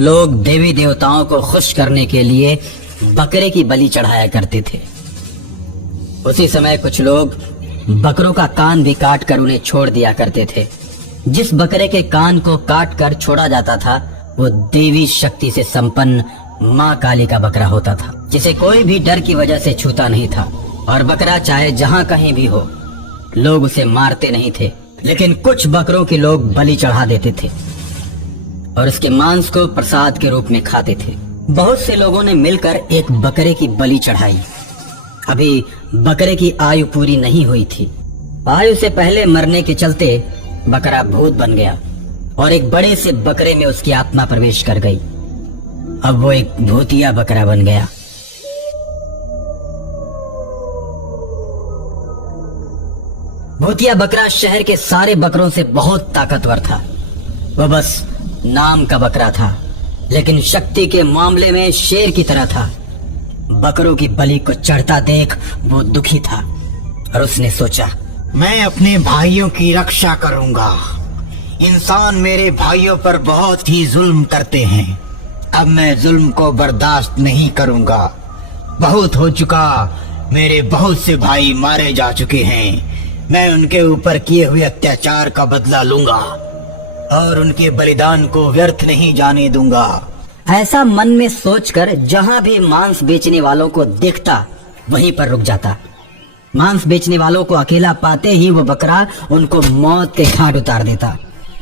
लोग देवी देवताओं को खुश करने के लिए बकरे की बलि चढ़ाया करते थे। उसी समय कुछ लोग बकरों का कान भी काट कर उन्हें छोड़ दिया करते थे। जिस बकरे के कान को काट कर छोड़ा जाता था वो देवी शक्ति से संपन्न माँ काली का बकरा होता था, जिसे कोई भी डर की वजह से छूता नहीं था। और बकरा चाहे जहाँ कहीं भी हो, लोग उसे मारते नहीं थे, लेकिन कुछ बकरों के लोग बलि चढ़ा देते थे और उसके मांस को प्रसाद के रूप में खाते थे। बहुत से लोगों ने मिलकर एक बकरे की बलि चढ़ाई। अभी बकरे की आयु पूरी नहीं हुई थी। आयु से पहले मरने के चलते बकरा भूत बन गया और एक बड़े से बकरे में उसकी आत्मा प्रवेश कर गई। अब वो एक भूतिया बकरा बन गया। भूतिया बकरा शहर के सारे बकरों से बहुत ताकतवर था। वह बस नाम का बकरा था, लेकिन शक्ति के मामले में शेर की तरह था। बकरों की बलि को चढ़ता देख वो दुखी था और उसने सोचा, मैं अपने भाइयों की रक्षा करूंगा। इंसान मेरे भाइयों पर बहुत ही जुल्म करते हैं। अब मैं जुल्म को बर्दाश्त नहीं करूंगा। बहुत हो चुका। मेरे बहुत से भाई मारे जा चुके हैं। मैं उनके ऊपर किए हुए अत्याचार का बदला लूंगा और उनके बलिदान को व्यर्थ नहीं जाने दूंगा। ऐसा मन में सोचकर जहां भी मांस बेचने वालों को देखता वहीं पर रुक जाता। मांस बेचने वालों को अकेला पाते ही वो बकरा उनको मौत के घाट उतार देता।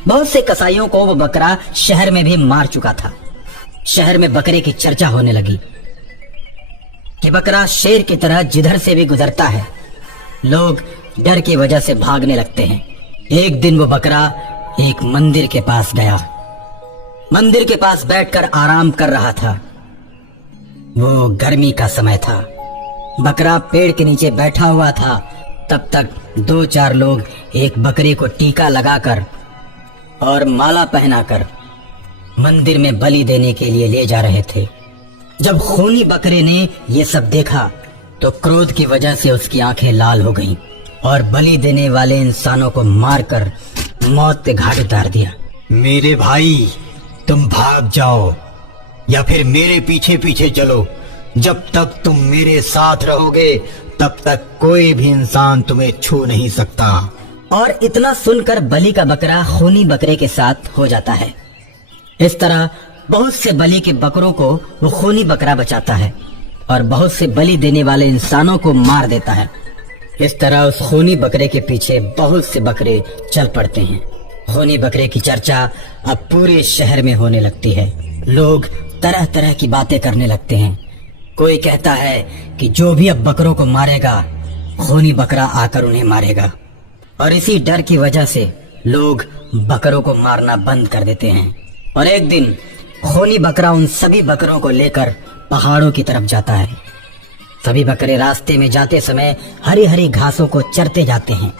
बहुत से कसाईयों को वो बकरा शहर में भी मार चुका था। शहर में बकरे की चर्चा होने लगी कि बकरा शेर की तरह जिधर से भी गुजरता है। लोग डर की वजह से भागने लगते हैं। एक दिन वो बकरा एक मंदिर के पास गया। मंदिर के पास बैठकर आराम कर रहा था। वो गर्मी का समय था। बकरा पेड़ के नीचे बैठा हुआ था। तब तक 2-4 लोग एक बकरे को टीका लगाकर और माला पहनाकर मंदिर में बलि देने के लिए ले जा रहे थे। जब खूनी बकरे ने ये सब देखा तो क्रोध की वजह से उसकी आंखें लाल हो गईं और बलि देने वाले इंसानों को मारकर मौत के घाट उतार दिया। मेरे भाई, तुम भाग जाओ या फिर मेरे पीछे पीछे चलो। जब तक तुम मेरे साथ रहोगे तब तक कोई भी इंसान तुम्हें छू नहीं सकता। और इतना सुनकर बलि का बकरा खूनी बकरे के साथ हो जाता है। इस तरह बहुत से बलि के बकरों को वो खूनी बकरा बचाता है और बहुत से बलि देने वाले इंसानों को मार देता है। इस तरह उस खूनी बकरे के पीछे बहुत से बकरे चल पड़ते हैं। खूनी बकरे की चर्चा अब पूरे शहर में होने लगती है। लोग तरह तरह की बातें करने लगते हैं। कोई कहता है कि जो भी अब बकरों को मारेगा खूनी बकरा आकर उन्हें मारेगा। और इसी डर की वजह से लोग बकरों को मारना बंद कर देते हैं। और एक दिन खूनी बकरा उन सभी बकरों को लेकर पहाड़ों की तरफ जाता है। सभी बकरे रास्ते में जाते समय हरी हरी घासों को चरते जाते हैं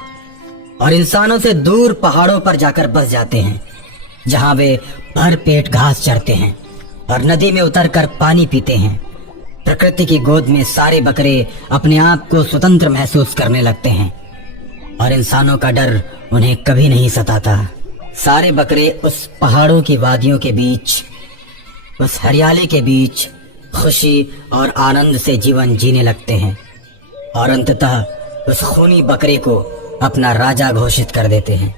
और इंसानों से दूर पहाड़ों पर जाकर बस जाते हैं, जहां वे भर पेट घास चरते हैं और नदी में उतरकर पानी पीते हैं। प्रकृति की गोद में सारे बकरे अपने आप को स्वतंत्र महसूस करने लगते हैं और इंसानों का डर उन्हें कभी नहीं सताता। सारे बकरे उस पहाड़ों की वादियों के बीच, उस हरियाली के बीच खुशी और आनंद से जीवन जीने लगते हैं और अंततः उस खूनी बकरे को अपना राजा घोषित कर देते हैं।